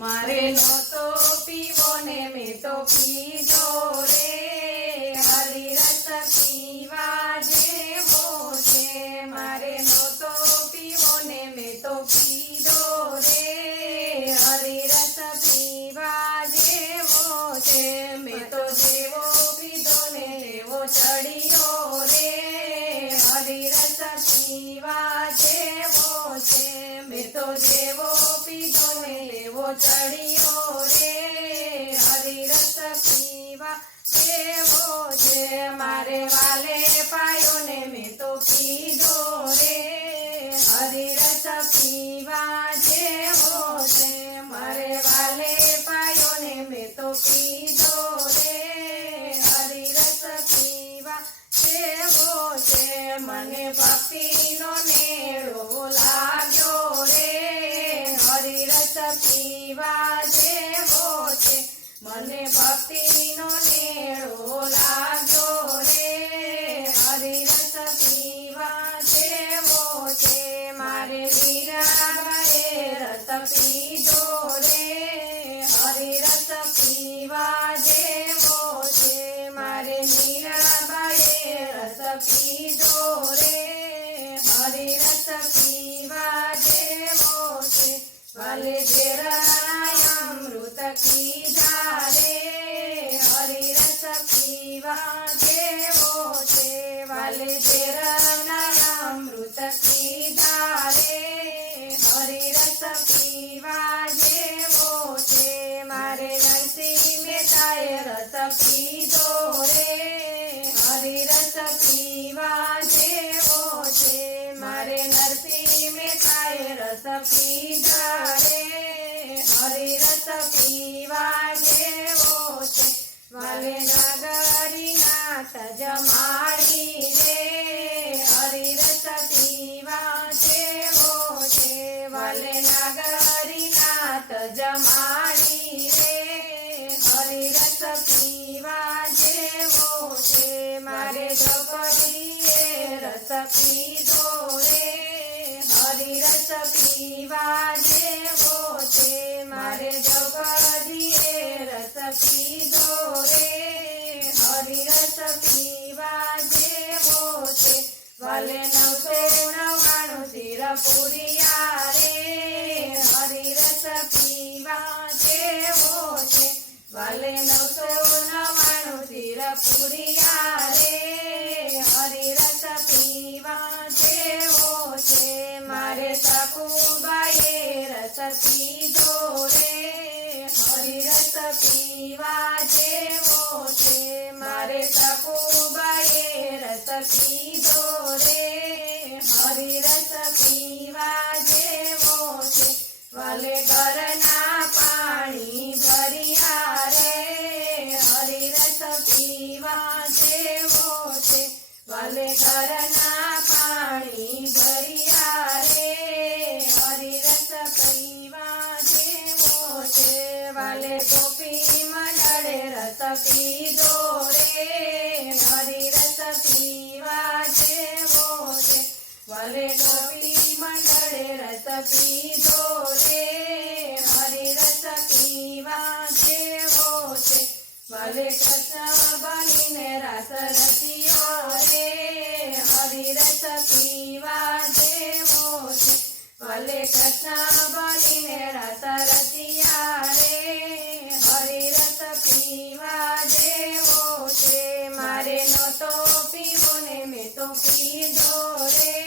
મારે નહોતો પીવો ને મેં તો પીધો રે, હરિરસ પીવા જેવો છે. મારે નહોતો પીવો ને મેં તો પીધો રે, હરિરસ પીવા જેવો છે. મેં તો જેવો પીધો ને એવો ચડ્યો રે, હરિરસ પીવા જેવો છે. મેં તો જેવો પીધો ને એવો ચડ્યો રે, હરિરસ પીવા જેવો છે. મારે વાલે પાયો ને મેં તો પીધો રે, હરિરસ પીવા જેવો છે. મારે વાલે પાયો ને મેં તો પીધો રે, હરિરસ પીવા જેવો છે. મને ભક્તિનો મેળો લાગ્યો રે, હરિરસ પીવા જેવો છે. મને ભક્તિનો મેળો લાગ્યો રે, હરિરસ પીવા જેવો છે. મારે મીરાબાઈએ રસ પીધો રે, હરિરસ પીવા જેવો છે. મારે મીરાબાઈએ રસ પીધો રે, હરિરસ પીવા જેવો છે. વાલે ઘેરના અમૃત પીધા રે, હરિરસ પીવા જેવો છે. વાલે ઘેરના અમૃત પીધા રે, હરિરસ પીવા જેવો છે. મારે નરસિંહ મહેતાએ રસ પીધો રે, હરિરસ પીવા જેવો છે. મારે નરસિંહ મહેતાએ રસ પીધા રે, હરિરસ પીવા જેવો છે. વાલે નગરીનાથ જમાડી રે, હરિરસ પીવા જેવો છે. વાલે નગરીનાથ જમાડી રે, હરિરસ પીવા જેવો છે. મારે દ્રૌપદીએ રસ પીધો રે, હરિરસ પીવા જેવો છે. મારે દ્રૌપદીએ રસ પીધો રે, હરિરસ પીવા જેવો છે. વાલે 999 શિર પૂરિયા રે, હરિરસ પીવા જેવો છે. વાલે 999 શિર પૂરિયા રે, હરિરસ પીવા જેવો છે. મારે સકુબાઈએ રસ પીધો રે, હરિરસ પીવા જેવો છે. મારે સકુબાઈએ રસ પીધો રે, હરિરસ પીવા જેવો છે. વાલે ઘરના પાણી ભર્યા રે, હરિરસ પીવા જેવો છે. વાલે ઘરના પાણી ભર્યા રે, હરિરસ પીવા જેવો છે. વાલે ગોપી મંડળે રસ પીધો રે, હરિરસ પીવા જેવો છે. વાલે ગોપી મંડળે રસ પીધો રે, હરિરસ પીવા જેવો છે. વાલે કૃષ્ણ બનીને રાસ રચ્યો રે, હરિરસ પીવા જેવો છે. વાલે કૃષ્ણ બનીને રાસ રચ્યા રે, હરિરસ પીવા જેવો છે. મારે નહોતો પીવો ને મેં તો પીધો રે,